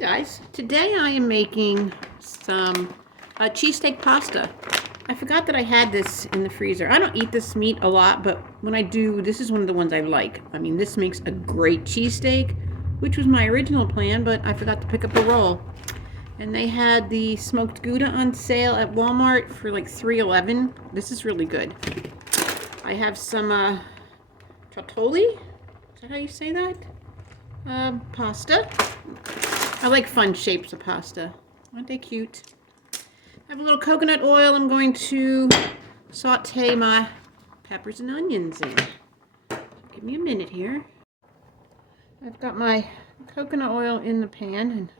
Guys, today I am making some cheesesteak pasta. I forgot that I had this in the freezer. I don't eat this meat a lot, but when I do, this is one of the ones I like. I mean, this makes a great cheesesteak, which was my original plan, but I forgot to pick up a roll. And they had the smoked Gouda on sale at Walmart for like $3.11. This is really good. I have some trottoli. Is that how you say that? Pasta. I like fun shapes of pasta. Aren't they cute? I have a little coconut oil. I'm going to saute my peppers and onions in. Give me a minute here. I've got my coconut oil in the pan, and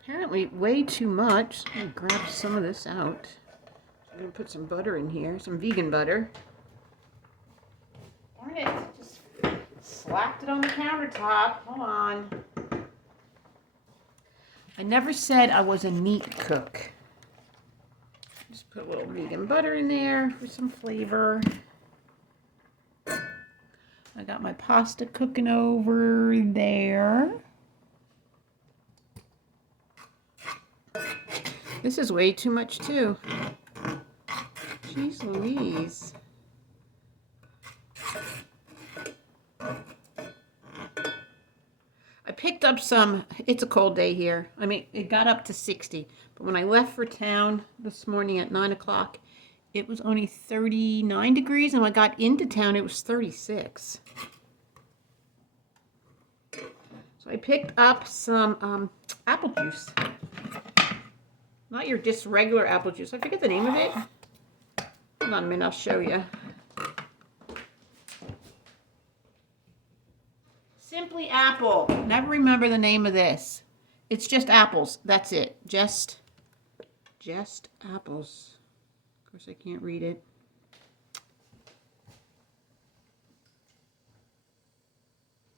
apparently way too much. I'm going to grab some of this out. I'm going to put some butter in here, some vegan butter. Darn it, just slapped it on the countertop. Hold on. I never said I was a neat cook. Just put a little vegan butter in there for some flavor. I got my pasta cooking over there. This is way too much too. Jeez Louise. I picked up some, it's a cold day here. I mean, it got up to 60. But when I left for town this morning at 9 o'clock, it was only 39 degrees. And when I got into town, it was 36. So I picked up some apple juice. Not your just regular apple juice. I forget the name of it. Hold on a minute, I'll show you. Simply Apple. Never remember the name of this. It's just apples. That's it. Just apples. Of course, I can't read it.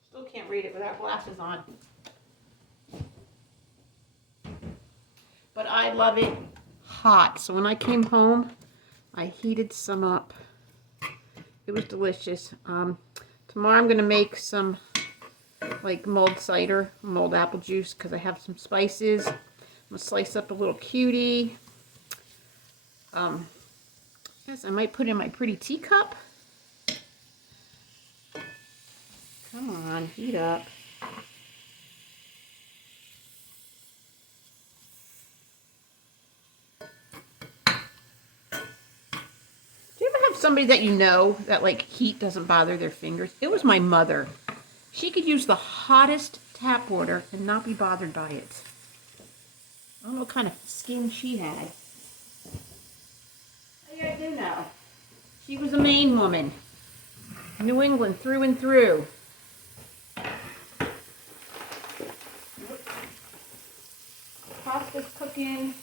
Still can't read it without glasses on. But I love it hot. So when I came home, I heated some up. It was delicious. Tomorrow I'm going to make some like mulled cider, mulled apple juice, because I have some spices. I'm going to slice up a little cutie. Yes, I might put in my pretty teacup. Come on, heat up. Do you ever have somebody that you know that like heat doesn't bother their fingers? It was my mother. She could use the hottest tap water and not be bothered by it. I don't know what kind of skin she had. I do know. She was a Maine woman. New England through and through. Pasta's cooking.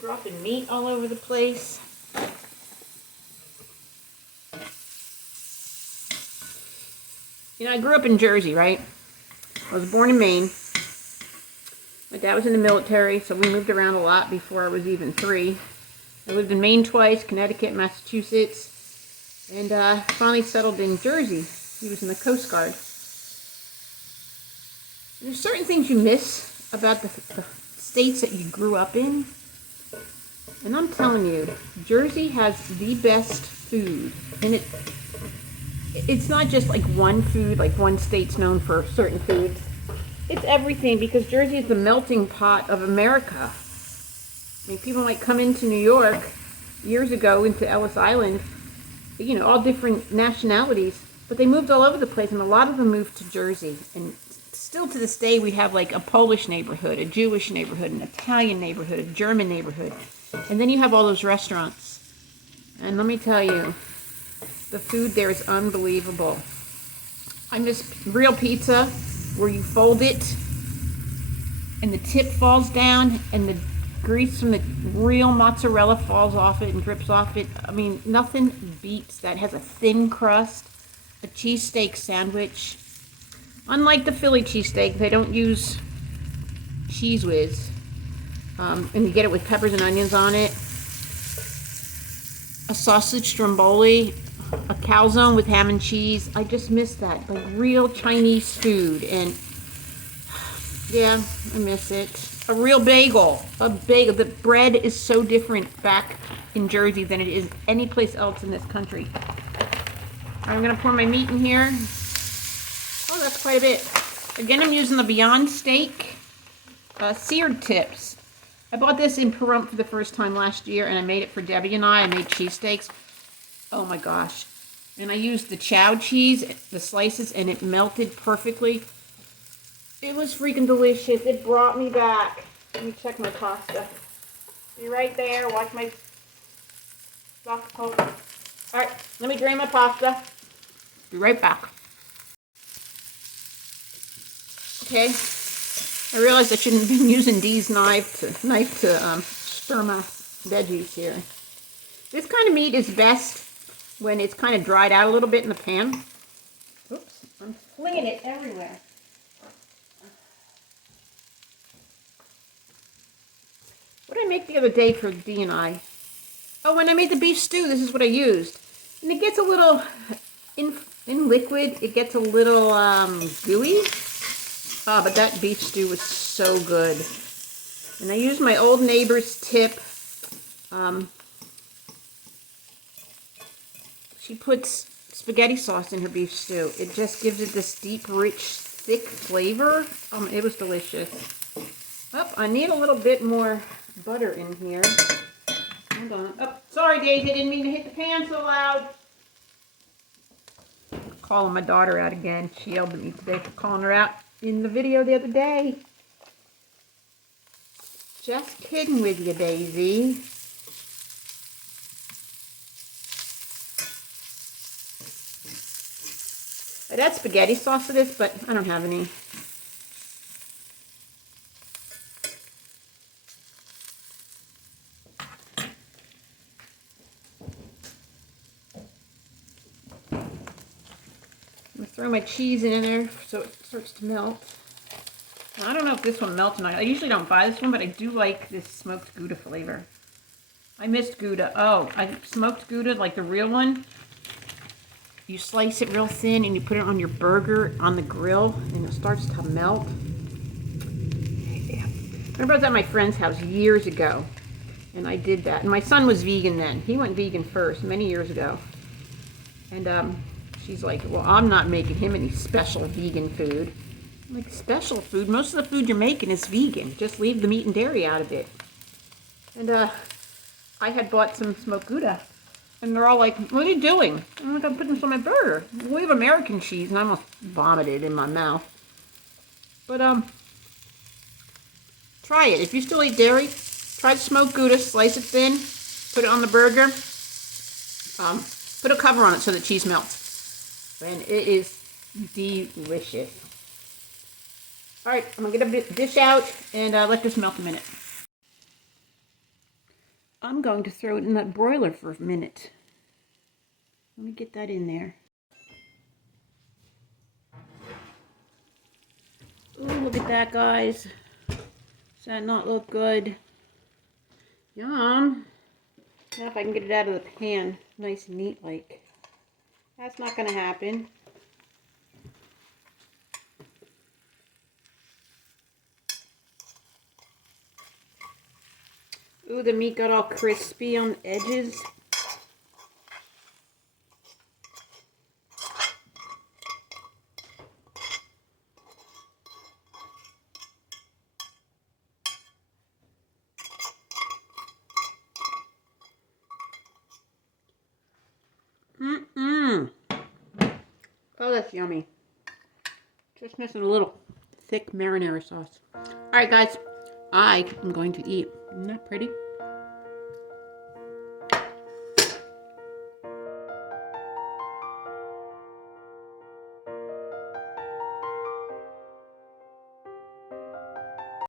Dropping meat all over the place. You know, I grew up in Jersey, right? I was born in Maine. My dad was in the military, so we moved around a lot before I was even 3. I lived in Maine twice, Connecticut, Massachusetts, and finally settled in Jersey. He was in the Coast Guard. There's certain things you miss about the states that you grew up in. And I'm telling you, Jersey has the best food. And it's not just like one food, like one state's known for certain foods. It's everything, because Jersey is the melting pot of America. I mean, people might come into New York years ago, into Ellis Island, you know, all different nationalities, but they moved all over the place, and a lot of them moved to Jersey. And still to this day, we have like a Polish neighborhood, a Jewish neighborhood, an Italian neighborhood, a German neighborhood. And then you have all those restaurants. And let me tell you, the food there is unbelievable. I miss real pizza, where you fold it and the tip falls down and the grease from the real mozzarella falls off it and drips off it. I mean, nothing beats that. It has a thin crust, a cheesesteak sandwich. Unlike the Philly cheesesteak, they don't use Cheese Whiz. And you get it with peppers and onions on it. A sausage stromboli, a calzone with ham and cheese. I just miss that. Like real Chinese food. And Yeah, I miss it. A real bagel. A bagel. The bread is so different back in Jersey than it is any place else in this country. I'm going to pour my meat in here. Oh, that's quite a bit. Again, I'm using the Beyond Steak seared tips. I bought this in Pahrump for the first time last year, and I made it for Debbie and I. I made cheesesteaks. Oh my gosh. And I used the chow cheese, the slices, and it melted perfectly. It was freaking delicious. It brought me back. Let me check my pasta. Be right there. Watch my box pulp. Alright, let me drain my pasta. Be right back. Okay. I realized I shouldn't have been using Dee's knife to stir my veggies here. This kind of meat is best when it's kind of dried out a little bit in the pan. Oops, I'm flinging it everywhere. What did I make the other day for Dee and I? Oh, when I made the beef stew, this is what I used. And it gets a little, in liquid, it gets a little gooey. Oh, but that beef stew was so good. And I used my old neighbor's tip. She puts spaghetti sauce in her beef stew. It just gives it this deep, rich, thick flavor. It was delicious. Oh, I need a little bit more butter in here. Hold on. Oh, sorry, Daisy. I didn't mean to hit the pan so loud. Calling my daughter out again. She yelled at me today for calling her out in the video the other day. Just kidding with you, Daisy. I'd add spaghetti sauce to this, but I don't have any. I'm going to throw my cheese in there so it starts to melt. Now, I don't know if this one melts or not. I usually don't buy this one, but I do like this smoked Gouda flavor. I missed Gouda. Oh, I smoked Gouda, like the real one. You slice it real thin and you put it on your burger on the grill and it starts to melt. Yeah. I remember I was at my friend's house years ago and I did that. And my son was vegan then. He went vegan first many years ago. And she's like, well, I'm not making him any special vegan food. I'm like, special food? Most of the food you're making is vegan. Just leave the meat and dairy out of it. And I had bought some smoked Gouda. And they're all like, what are you doing? I'm like, I'm putting this on my burger. We have American cheese, and I almost vomited in my mouth. But, try it. If you still eat dairy, try the smoked Gouda, slice it thin, put it on the burger. Put a cover on it so the cheese melts. And it is delicious. Alright, I'm going to get a dish out and let this melt a minute. I'm going to throw it in that broiler for a minute. Let me get that in there. Ooh, look at that, guys. Does that not look good? Yum. Now if I can get it out of the pan, nice and neat like. That's not going to happen. Ooh, the meat got all crispy on the edges. Oh, that's yummy. Just missing a little thick marinara sauce. Alright, guys. I am going to eat. Isn't that pretty?